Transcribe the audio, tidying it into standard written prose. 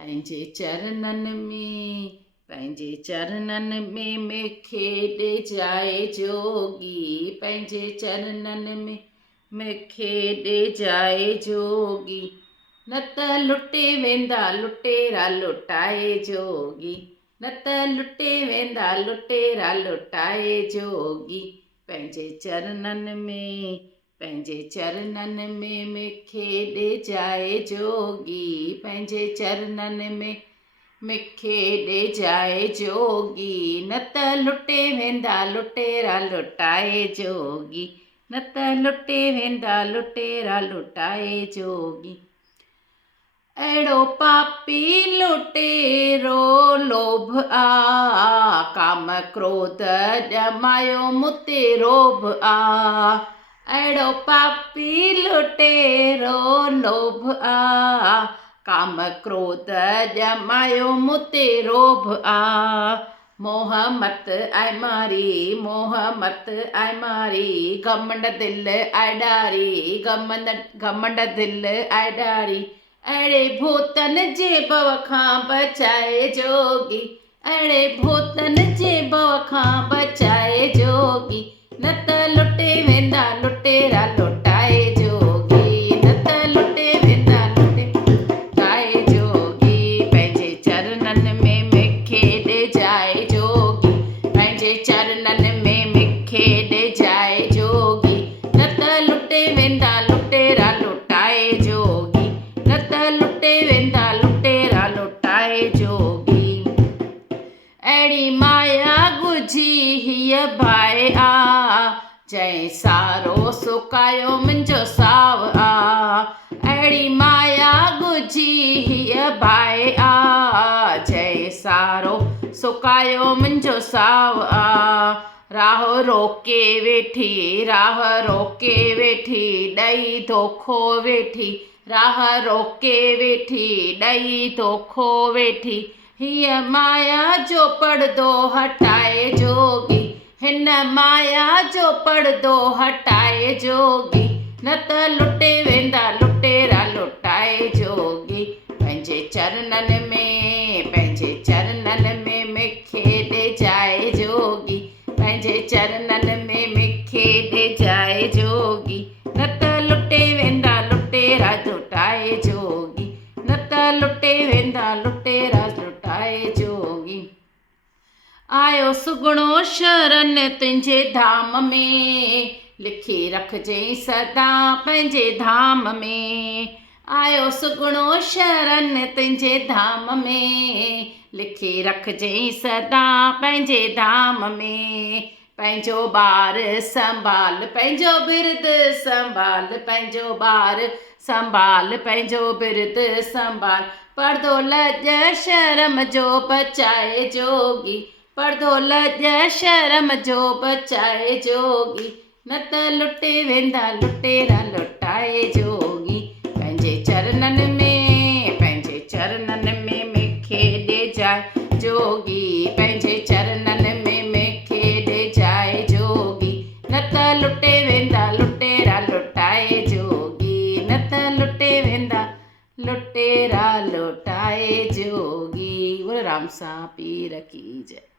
पंहिंजे चरणनि में मूंखे ॾिजाए जोगी, पंहिंजे चरणनि में मूंखे ॾिजाए जोगी। न त लुटे वेंदा लुटेरा लुटाए जोगी, न त लुटे वेंदा लुटेरा लुटाए जोगी। पंहिंजे चरणनि में मूंखे ॾिजाए जोगी, पंहिंजे चरणनि में मूंखे ॾिजाए जोगी। न त लुटे वेंदा लुटेरा लुटाए जोगी, न त लुटे वेंदा लुटेरा लुटाए जोगी। अहिड़ो पापी लुटेरो लोभ आ, काम क्रोध ॼमायो मूं ते रोब आ। अहिड़ो पापी लुटेरो लोभ आ, काम क्रोध ॼमायो मूं ते रोब आ। मोह मत आए मारी, घमंड दिल आए ॾारी, घमंड दिल आए ॾारी। अहिड़े भूतनि जे भव खां बचाए जोगी, अहिड़े भूतनि जे भव खां बचाए जोगी। न त लुटे वेंदा लुटेरा लुटाए जोगी, न त लुटे वेंदा लुटाए जोगी। पंहिंजे चरणनि में मूंखे ॾिजाए जोगी, पंहिंजे चरणनि में मूंखे ॾिजाए जोगी। न त लुटे वेंदा लुटेरा लुटाए जोगी, न त लुटे वेंदा लुटेरा लुटाए जोगी। अहिड़ी माया गुझी हीअ बाहि आ, जंहिं सारो सुकायो मुंहिंजो साव आ। अहिड़ी माया गुझी हीअ बाहि आ, जंहिं सारो सुकायो मुंहिंजो साव आ। राह रोके वेठी ॾई धोखो वेठी, राह रोके वेठी ॾई धोखो वेठी। हीअ माया जो पर्दो हटाए जोगी, हिन माया जो पर्दो हटाए जोगी। न त लुटे वेंदा लुटेरा लुटाए जोगी। पंहिंजे चरणनि में मूंखे ॾिजाए जोगी, पंहिंजे चरणनि में मूंखे ॾिजाए जोगी। न त लुटे वेंदा लुटेरा लुटाए जोगी, न त लुटे वेंदा लुटेरा लुटाए जोगी। आयो सुगुणो शरण तुंहिंजे धाम में, लिखी रखिजईं सदा पंहिंजे धाम में। आयो सुगुणो शरण तुंहिंजे धाम में, लिखी रखिजईं सदा पंहिंजे धाम में। पंहिंजो ॿार संभाल पंहिंजो बिरद संभाल, पंहिंजो ॿार संभाल पंहिंजो बिरद संभाल। पर्दो लॼ शर्म जो बचाए जोगी, पर्दो लॼ शर्म जो बचाए जोगी। न त लुटे वेंदा लुटेरा लुटाए जोगी। पंहिंजे चरणनि में मूंखे ॾिजाए जोगी, पंहिंजे चरणनि में मूंखे ॾिजाए जोगी। न त लुटे वेंदा लुटेरा लुटाए जोगी, न त लुटे वेंदा लुटेरा लुटाए जोगी। बोलो राम सा पीर की जय।